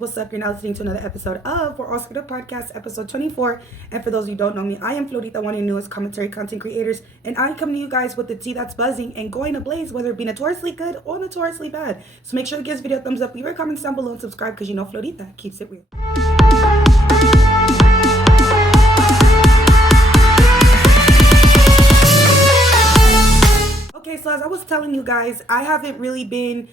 What's up? You're now listening to another episode of We're All Screwed Up Podcast, episode 24. And for those who don't know me, I am Florita, one of the newest commentary content creators. And I come to you guys with the tea that's buzzing and going ablaze, whether it be notoriously good or notoriously bad. So make sure to give this video a thumbs up, leave your comments down below, and subscribe because you know Florita keeps it real. Okay, so as I was telling you guys, I haven't really been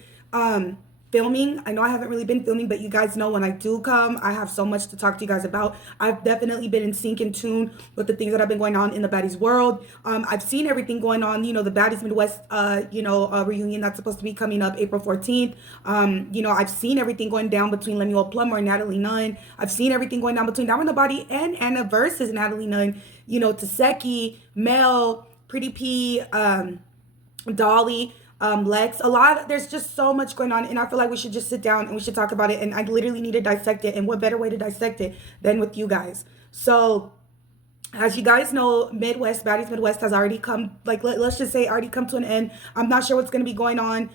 filming. I know I haven't really been filming, but you guys know when I do come, I have so much to talk to you guys about. I've definitely been in sync and tune with the things that have been going on in the Baddies world. I've seen everything going on, the Baddies Midwest, reunion that's supposed to be coming up April 14th. I've seen everything going down between Lemuel Plummer and Natalie Nunn. I've seen everything going down between Diamond the Body and Anna versus Natalie Nunn, Taseki, Mel, Pretty P, Dolly, Lex, there's just so much going on, and I feel like we should just sit down and we should talk about it, and I literally need to dissect it, and what better way to dissect it than with you guys. So as you guys know, Baddies Midwest has already come, let's just say already come to an end. I'm not sure what's going to be going on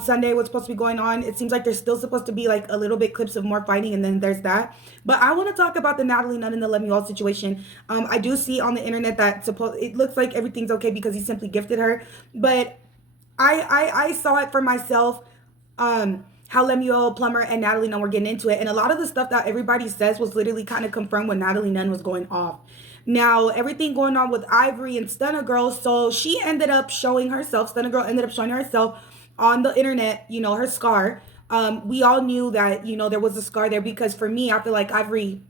Sunday, what's supposed to be going on. It seems like there's still supposed to be like a little bit clips of more fighting, and then there's that. But I want to talk about the Natalie Nunn and the Lemuel situation. I do see on the internet that it looks like everything's okay because he simply gifted her, but I saw it for myself, how Lemuel Plummer and Natalie Nunn were getting into it. And a lot of the stuff that everybody says was literally kind of confirmed when Natalie Nunn was going off. Now, everything going on with Ivori and Stunna Girl, so she ended up showing herself, Stunna Girl ended up showing herself on the internet, her scar. We all knew that, there was a scar there because for me, I feel like Ivori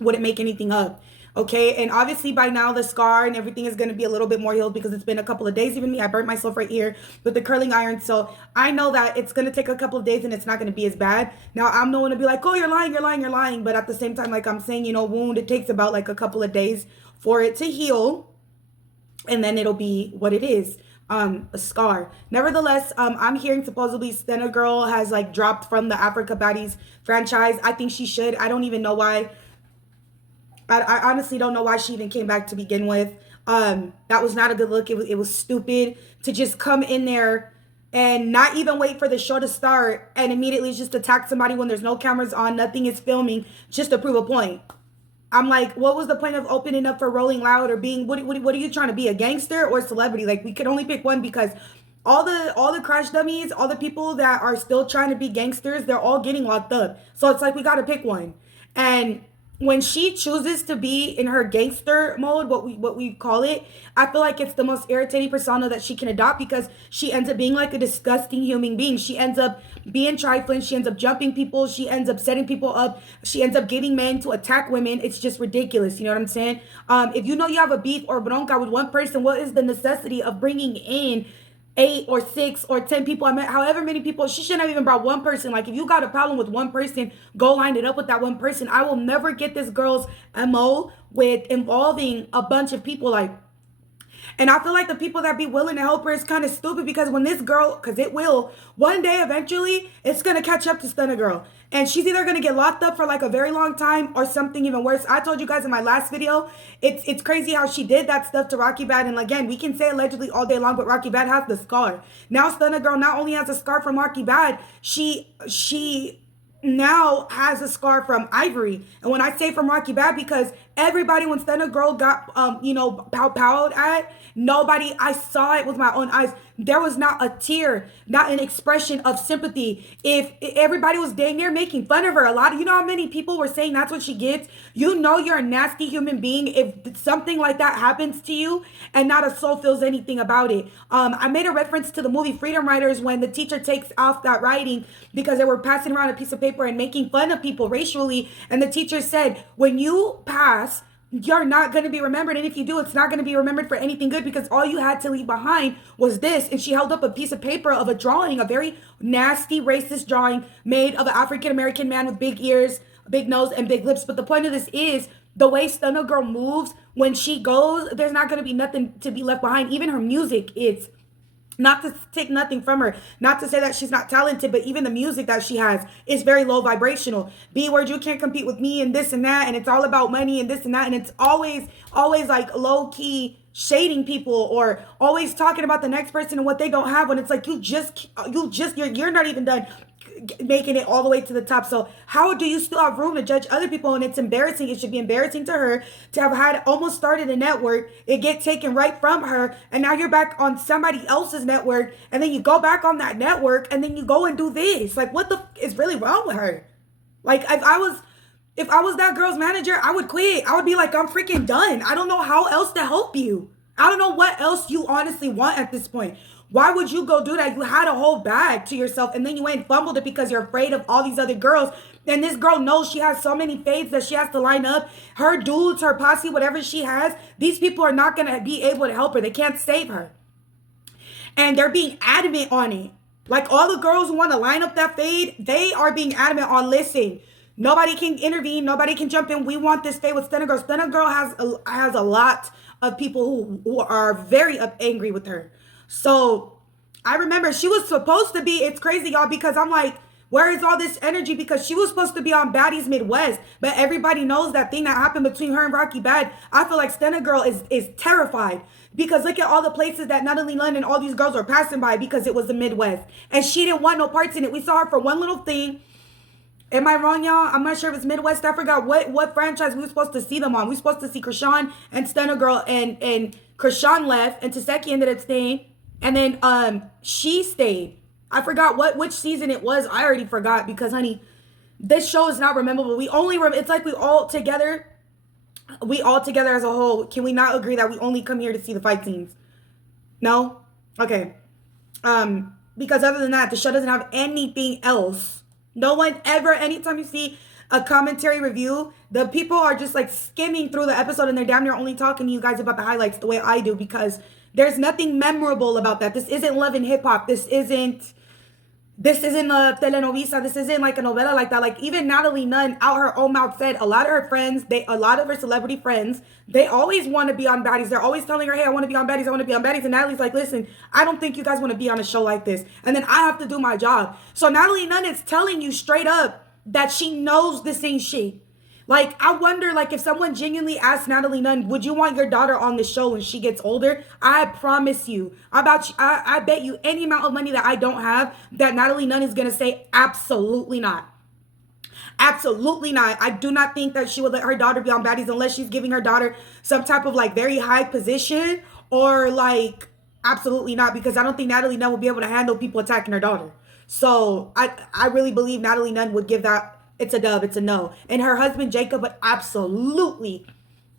wouldn't make anything up. Okay, and obviously by now the scar and everything is going to be a little bit more healed because it's been a couple of days. Even me, I burnt myself right here with the curling iron. So I know that it's going to take a couple of days and it's not going to be as bad. Now, I'm no one to be like, oh, you're lying. But at the same time, like I'm saying, wound, it takes about like a couple of days for it to heal. And then it'll be what it is. A scar. Nevertheless, I'm hearing supposedly Stunna Girl has like dropped from the Africa Baddies franchise. I think she should. I don't even know why. I honestly don't know why she even came back to begin with. That was not a good look. It was stupid to just come in there and not even wait for the show to start and immediately just attack somebody when there's no cameras on, nothing is filming, just to prove a point. I'm like, what was the point of opening up for Rolling Loud or being, what are you trying to be, a gangster or a celebrity? Like, we could only pick one because all the crash dummies, all the people that are still trying to be gangsters, they're all getting locked up. So it's like, we got to pick one. And when she chooses to be in her gangster mode, what we call it, I feel like it's the most irritating persona that she can adopt because she ends up being like a disgusting human being. She ends up being trifling. She ends up jumping people. She ends up setting people up. She ends up getting men to attack women. It's just ridiculous. You know what I'm saying? If you know you have a beef or bronca with one person, what is the necessity of bringing in 8 or 6 or 10 people? I mean, however many people, she shouldn't have even brought one person. Like, if you got a problem with one person, go line it up with that one person. I will never get this girl's MO with involving a bunch of people. And I feel like the people that be willing to help her is kind of stupid because when this girl, because it will, one day eventually, it's going to catch up to Stunna Girl. And she's either going to get locked up for like a very long time or something even worse. I told you guys in my last video, it's crazy how she did that stuff to Rocky Bad. And again, we can say allegedly all day long, but Rocky Bad has the scar. Now Stunna Girl not only has a scar from Rocky Bad, she now has a scar from Ivori. And when I say from Rocky Bad, because everybody, when Stunna Girl got, pow-powed at, nobody, I saw it with my own eyes. There was not a tear, not an expression of sympathy. If everybody was dang near making fun of her, you know how many people were saying that's what she gets? You know you're a nasty human being if something like that happens to you and not a soul feels anything about it. I made a reference to the movie Freedom Writers when the teacher takes off that writing because they were passing around a piece of paper and making fun of people racially. And the teacher said, when you pass, you're not going to be remembered. And if you do, it's not going to be remembered for anything good because all you had to leave behind was this. And she held up a piece of paper of a drawing, a very nasty racist drawing made of an African-American man with big ears, big nose, and big lips. But the point of this is the way Stunna Girl moves when she goes, there's not going to be nothing to be left behind. Even her music, it's not to take nothing from her, not to say that she's not talented, but even the music that she has is very low vibrational. B-word, you can't compete with me and this and that, and it's all about money and this and that, and it's always like low-key shading people or always talking about the next person and what they don't have when it's like you're not even done making it all the way to the top. So how do you still have room to judge other people? And it's embarrassing. It should be embarrassing to her to have had almost started a network, it get taken right from her, and now you're back on somebody else's network, and then you go back on that network, and then you go and do this. Like, what the is really wrong with her? Like, if I was that girl's manager, I would quit. I would be like, I'm freaking done. I don't know how else to help you. I don't know what else you honestly want at this point. Why would you go do that? You had a whole bag to yourself, and then you went and fumbled it because you're afraid of all these other girls. And this girl knows she has so many fades that she has to line up. Her dudes, her posse, whatever she has, these people are not going to be able to help her. They can't save her. And they're being adamant on it. Like, all the girls who want to line up that fade, they are being adamant on, listen, nobody can intervene. Nobody can jump in. We want this fade with Stunna Girl. Stunna Girl has a lot of people who are very angry with her. So I remember she was supposed to be, it's crazy, y'all, because I'm like, where is all this energy? Because she was supposed to be on Baddies Midwest, but everybody knows that thing that happened between her and Rocky Bad. I feel like Stunna Girl is terrified because look at all the places that Natalie Nunn and all these girls were passing by because it was the Midwest. And she didn't want no parts in it. We saw her for one little thing. Am I wrong, y'all? I'm not sure if it's Midwest. I forgot what franchise we were supposed to see them on. We were supposed to see Krishan and Stunna Girl, and Krishan left, and Taseki ended up staying, and then she stayed. I forgot which season it was. I already forgot because, honey, this show is not memorable. We only it's like we all together as a whole. Can we not agree that we only come here to see the fight scenes? No? Okay. Because other than that, the show doesn't have anything else. No one ever, anytime you see a commentary review, the people are just like skimming through the episode and they're damn near only talking to you guys about the highlights the way I do, because there's nothing memorable about that. This isn't Love and Hip Hop. This isn't a telenovela. This isn't like a novela like that. Like, even Natalie Nunn out her own mouth said a lot of her friends, a lot of her celebrity friends, they always want to be on Baddies. They're always telling her, hey, I want to be on Baddies. I want to be on Baddies. And Natalie's like, listen, I don't think you guys want to be on a show like this. And then I have to do my job. So Natalie Nunn is telling you straight up that she knows this ain't shit. Like, I wonder, like, if someone genuinely asked Natalie Nunn, would you want your daughter on the show when she gets older? I promise you, I bet you any amount of money that I don't have that Natalie Nunn is going to say, absolutely not. Absolutely not. I do not think that she would let her daughter be on Baddies unless she's giving her daughter some type of, like, very high position, or, like, absolutely not, because I don't think Natalie Nunn would be able to handle people attacking her daughter. So I really believe Natalie Nunn would give that. It's a dub. It's a no. And her husband, Jacob, would absolutely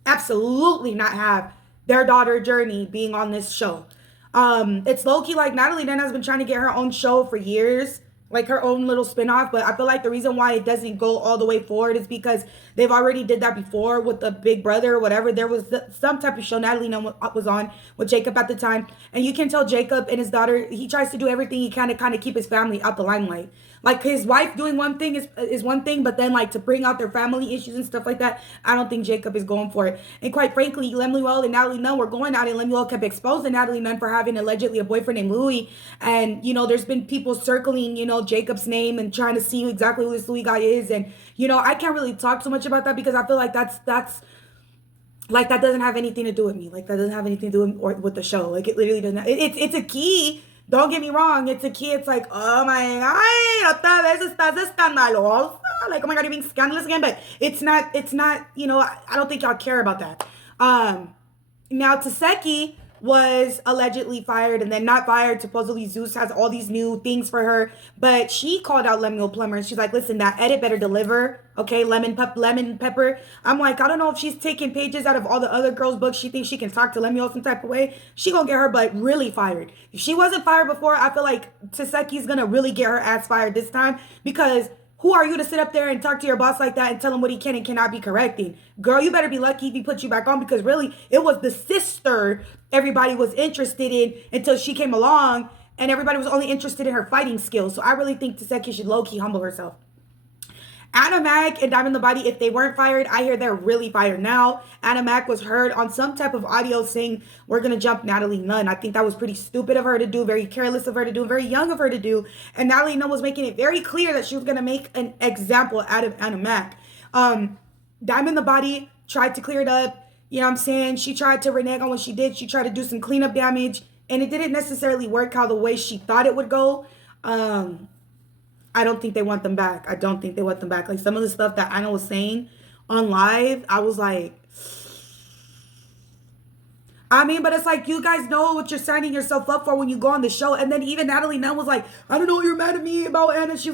not have their daughter, Journey, being on this show. It's low-key like Natalie Nunn has been trying to get her own show for years, like her own little spinoff. But I feel like the reason why it doesn't go all the way forward is because they've already did that before with the Big Brother or whatever. There was some type of show Natalie Nunn was on with Jacob at the time. And you can tell Jacob and his daughter, he tries to do everything he can to kind of keep his family out the limelight. Like, his wife doing one thing is one thing, but then, like, to bring out their family issues and stuff like that, I don't think Jacob is going for it. And quite frankly, Lemuel and Natalie Nunn were going out, and Lemuel kept exposing Natalie Nunn for having allegedly a boyfriend named Louis. And, you know, there's been people circling, you know, Jacob's name and trying to see exactly who this Louis guy is. And, you know, I can't really talk so much about that because I feel like that's like, that doesn't have anything to do with me. Like, that doesn't have anything to do with the show. Like, it literally doesn't. It's a key. Don't get me wrong. It's a key. It's like, oh my God, otra vez estás escandalosa. Like, oh my God, you're being scandalous again. But it's not, you know, I don't think y'all care about that. Now, Taseki was allegedly fired and then not fired. Supposedly Zeus has all these new things for her, but she called out Lemuel Plummer and she's like, listen, that edit better deliver. Okay, lemon pepper. I'm like, I don't know if she's taking pages out of all the other girls' books. She thinks she can talk to Lemuel some type of way. She gonna get her butt really fired. If she wasn't fired before, I feel like Taseki's gonna really get her ass fired this time, because who are you to sit up there and talk to your boss like that and tell him what he can and cannot be correcting? Girl, you better be lucky if he put you back on, because really, it was the sister everybody was interested in until she came along, and everybody was only interested in her fighting skills. So I really think Taseki should low-key humble herself. Anna Mac and Diamond the Baddie, if they weren't fired, I hear they're really fired now. Anna Mac was heard on some type of audio saying, we're going to jump Natalie Nunn. I think that was pretty stupid of her to do, very careless of her to do, very young of her to do. And Natalie Nunn was making it very clear that she was going to make an example out of Anna Mac. Diamond the Baddie tried to clear it up. You know what I'm saying? She tried to renege on what she did. She tried to do some cleanup damage. And it didn't necessarily work how the way she thought it would go. I don't think they want them back. I don't think they want them back. Like some of the stuff that Anna was saying on live, I was like, I mean, but it's like you guys know what you're signing yourself up for when you go on the show. And then even Natalie Nunn was like, I don't know what you're mad at me about, Anna. She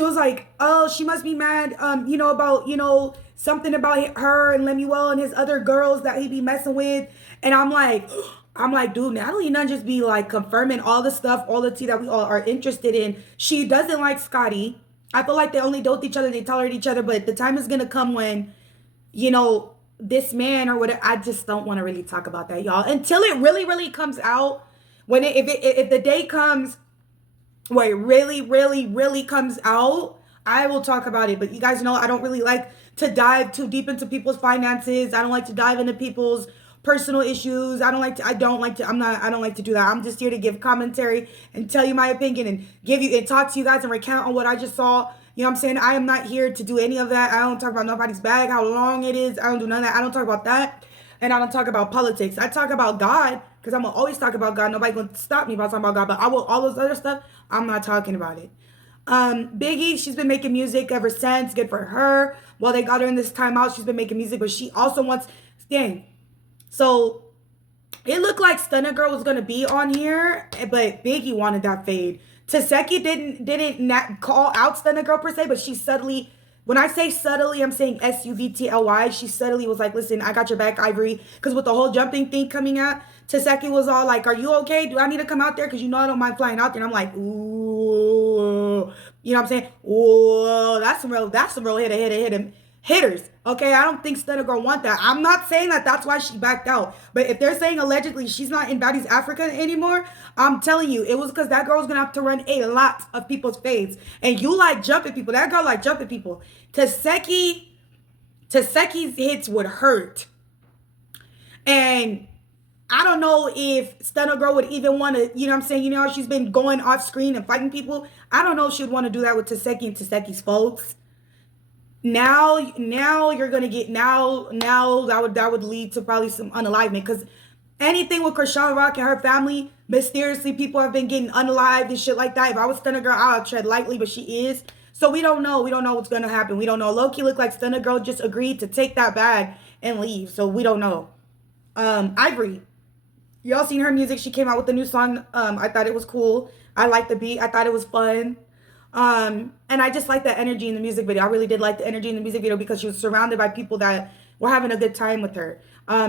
was like, oh, she must be mad, about, something about her and Lemuel and his other girls that he be messing with. And I'm like, dude, Natalie Nunn just be like confirming all the stuff, all the tea that we all are interested in. She doesn't like Scotty. I feel like they only dote each other, they tolerate each other, but the time is gonna come when, this man or whatever. I just don't want to really talk about that, y'all, until it really, really comes out. If the day comes where it really, really, really comes out, I will talk about it. But you guys know I don't really like to dive too deep into people's finances. I don't like to dive into people's personal issues. I don't like to do that. I'm just here to give commentary and tell you my opinion and talk to you guys and recount on what I just saw. You know what I'm saying? I am not here to do any of that. I don't talk about nobody's bag, how long it is. I don't do none of that. I don't talk about that. And I don't talk about politics. I talk about God, because I'm going to always talk about God. Nobody going to stop me about talking about God. But all those other stuff, I'm not talking about it. Biggie, she's been making music ever since. Good for her. While they got her in this timeout, she's been making music. But she also wants... Dang. So, it looked like Stunna Girl was going to be on here. But Biggie wanted that fade. Taseki didn't call out Stunna Girl per se, but she subtly, when I say subtly, I'm saying SUBTLY. She subtly was like, listen, I got your back, Ivori. Because with the whole jumping thing coming out, Taseki was all like, are you okay? Do I need to come out there? Because I don't mind flying out there. And I'm like, ooh. You know what I'm saying? Ooh, that's some real hitters. Okay, I don't think Stunna Girl want that. I'm not saying that that's why she backed out. But if they're saying allegedly she's not in Baddies Africa anymore, I'm telling you, it was because that girl's going to have to run a lot of people's fades. And you like jumping people. That girl like jumping people. Taseki's hits would hurt. And I don't know if Stunna Girl would even want to, you know what I'm saying? You know how she's been going off screen and fighting people? I don't know if she'd want to do that with Taseki and Taseki's folks. Now you're gonna get that would lead to probably some unalivement, because anything with Krishan Rock and her family, mysteriously people have been getting unalived and shit like that. If I was Stunna Girl, I'll tread lightly, but she is. So we don't know what's gonna happen. We don't know. Low-key looked like Stunna Girl just agreed to take that bag and leave. So we don't know. Ivori, y'all seen her music? She came out with a new song. I thought it was cool. I liked the beat. I thought it was fun. And I just like the energy in the music video. I really did like the energy in the music video because she was surrounded by people that were having a good time with her.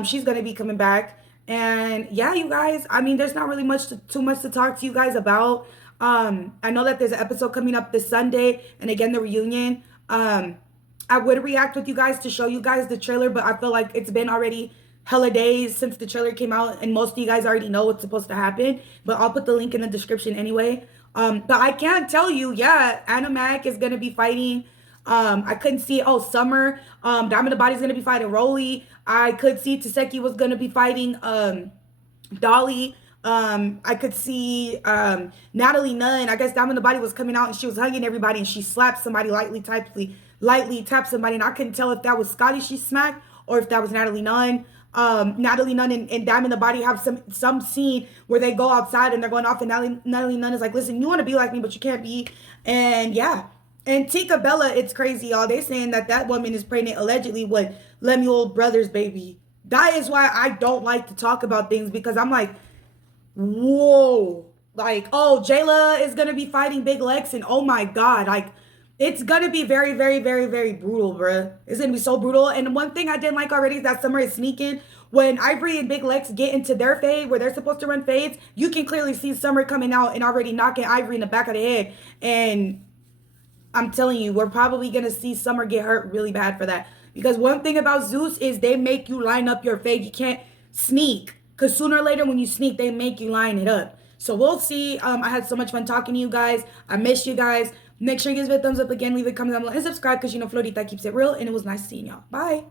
She's going to be coming back. And yeah, you guys, I mean, there's not really too much to talk to you guys about. I know that there's an episode coming up this Sunday, and again, the reunion. I would react with you guys to show you guys the trailer, but I feel like it's been already hella days since the trailer came out, and most of you guys already know what's supposed to happen, but I'll put the link in the description anyway. But I can tell you, yeah, Anna Mac is gonna be fighting. I couldn't see, Summer. Diamond the Body's gonna be fighting Rolly. I could see Taseki was gonna be fighting Dolly. I could see Natalie Nunn. I guess Diamond the Body was coming out and she was hugging everybody and she slapped somebody, lightly tapped somebody, and I couldn't tell if that was Scotty she smacked or if that was Natalie Nunn. Natalie Nunn and Diamond the Body have some scene where they go outside and they're going off, and Natalie Nunn is like, listen, you want to be like me, but you can't be. And yeah. And Tika Bella, it's crazy, y'all. They saying that woman is pregnant allegedly with Lemuel brother's baby. That is why I don't like to talk about things, because I'm like, whoa. Like, Jayla is going to be fighting Big Lex, and oh my God, like, it's going to be very, very, very, very brutal, bruh. It's going to be so brutal. And one thing I didn't like already is that Summer is sneaking. When Ivori and Big Lex get into their fade, where they're supposed to run fades, you can clearly see Summer coming out and already knocking Ivori in the back of the head. And I'm telling you, we're probably going to see Summer get hurt really bad for that. Because one thing about Zeus is they make you line up your fade. You can't sneak. Because sooner or later when you sneak, they make you line it up. So we'll see. I had so much fun talking to you guys. I miss you guys. Make sure you give it a thumbs up again. Leave a comment down below and subscribe, because Florita keeps it real. And it was nice seeing y'all. Bye.